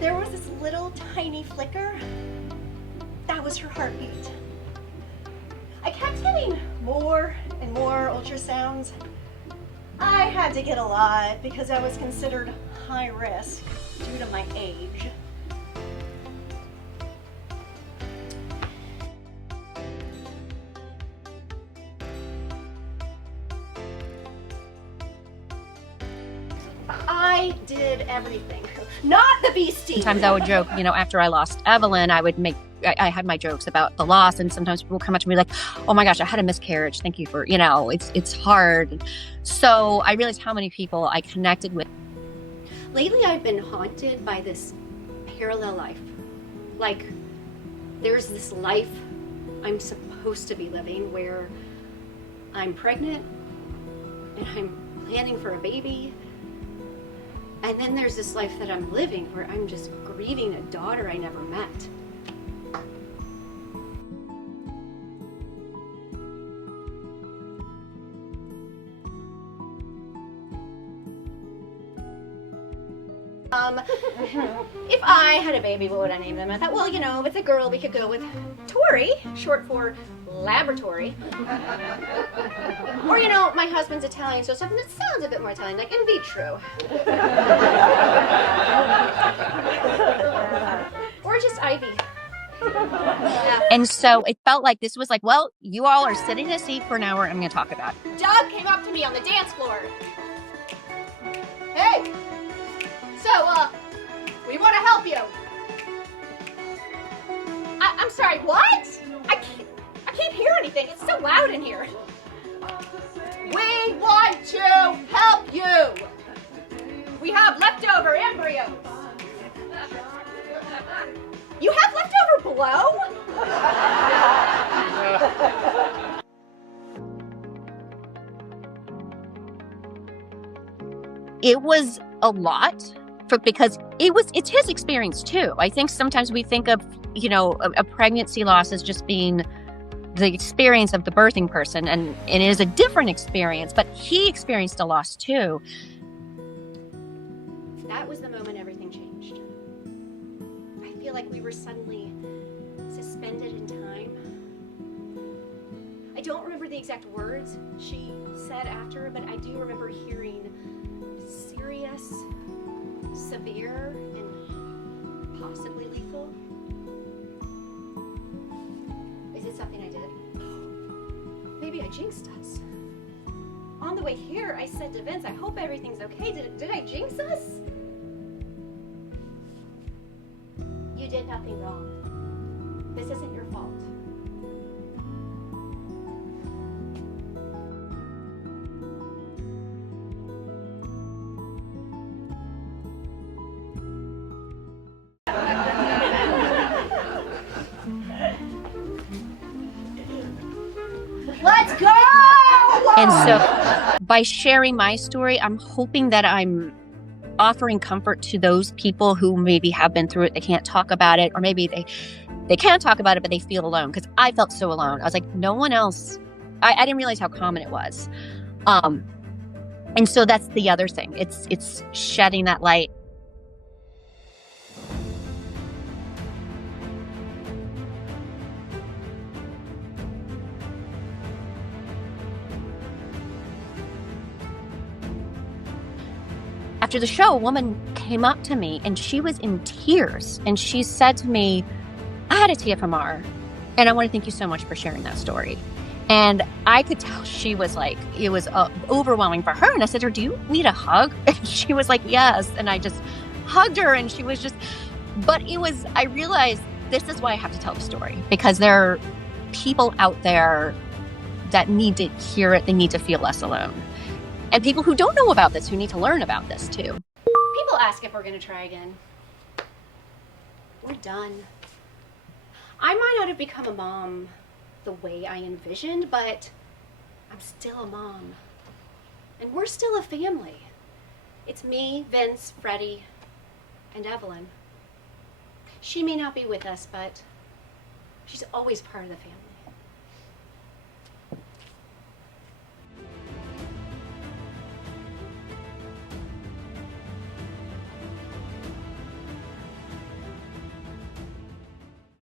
there was this little tiny flicker. That was her heartbeat. I kept getting more and more ultrasounds. I had to get a lot because I was considered high risk due to my age. I did everything. Not the beastie. Sometimes I would joke, you know, after I lost Evelyn, I had my jokes about the loss, and sometimes people come up to me like, oh my gosh, I had a miscarriage. Thank you for, you know, it's hard. So I realized how many people I connected with. Lately, I've been haunted by this parallel life. Like, there's this life I'm supposed to be living where I'm pregnant and I'm planning for a baby. And then there's this life that I'm living where I'm just grieving a daughter I never met. If I had a baby, what would I name them? I thought, well, you know, if it's a girl, we could go with Tori, short for laboratory. Or, you know, my husband's Italian, so something that sounds a bit more Italian, like in vitro. Or just Ivy. Yeah. And so it felt like this was like, well, you all are sitting in a seat for an hour. I'm going to talk about it. Doug came up to me on the dance floor. Hey! So, we want to help you. I'm sorry, what? I can't hear anything. It's so loud in here. We want to help you. We have leftover embryos. You have leftover blow? It was a lot. Because it's his experience too. I think sometimes we think of, you know, a pregnancy loss as just being the experience of the birthing person, and it is a different experience, but he experienced a loss too. That was the moment everything changed. I feel like we were suddenly suspended in time. I don't remember the exact words she said after, but I do remember hearing serious, severe, and possibly lethal. Is it something I did? Maybe I jinxed us. On the way here, I said to Vince, I hope everything's okay. Did I jinx us? You did nothing wrong. This isn't your fault. Let's go! And so by sharing my story, I'm hoping that I'm offering comfort to those people who maybe have been through it. They can't talk about it, or maybe they can talk about it, but they feel alone, because I felt so alone. I was like, no one else. I didn't realize how common it was. And so that's the other thing. It's shedding that light. After the show, a woman came up to me and she was in tears, and she said to me, I had a TFMR and I want to thank you so much for sharing that story. And I could tell she was like, it was overwhelming for her. And I said to her, do you need a hug? And she was like, yes. And I just hugged her, and she was just, but I realized this is why I have to tell the story, because there are people out there that need to hear it. They need to feel less alone. And people who don't know about this, who need to learn about this too. People ask if we're going to try again. We're done. I might not have become a mom the way I envisioned, but I'm still a mom. And we're still a family. It's me, Vince, Freddie, and Evelyn. She may not be with us, but she's always part of the family.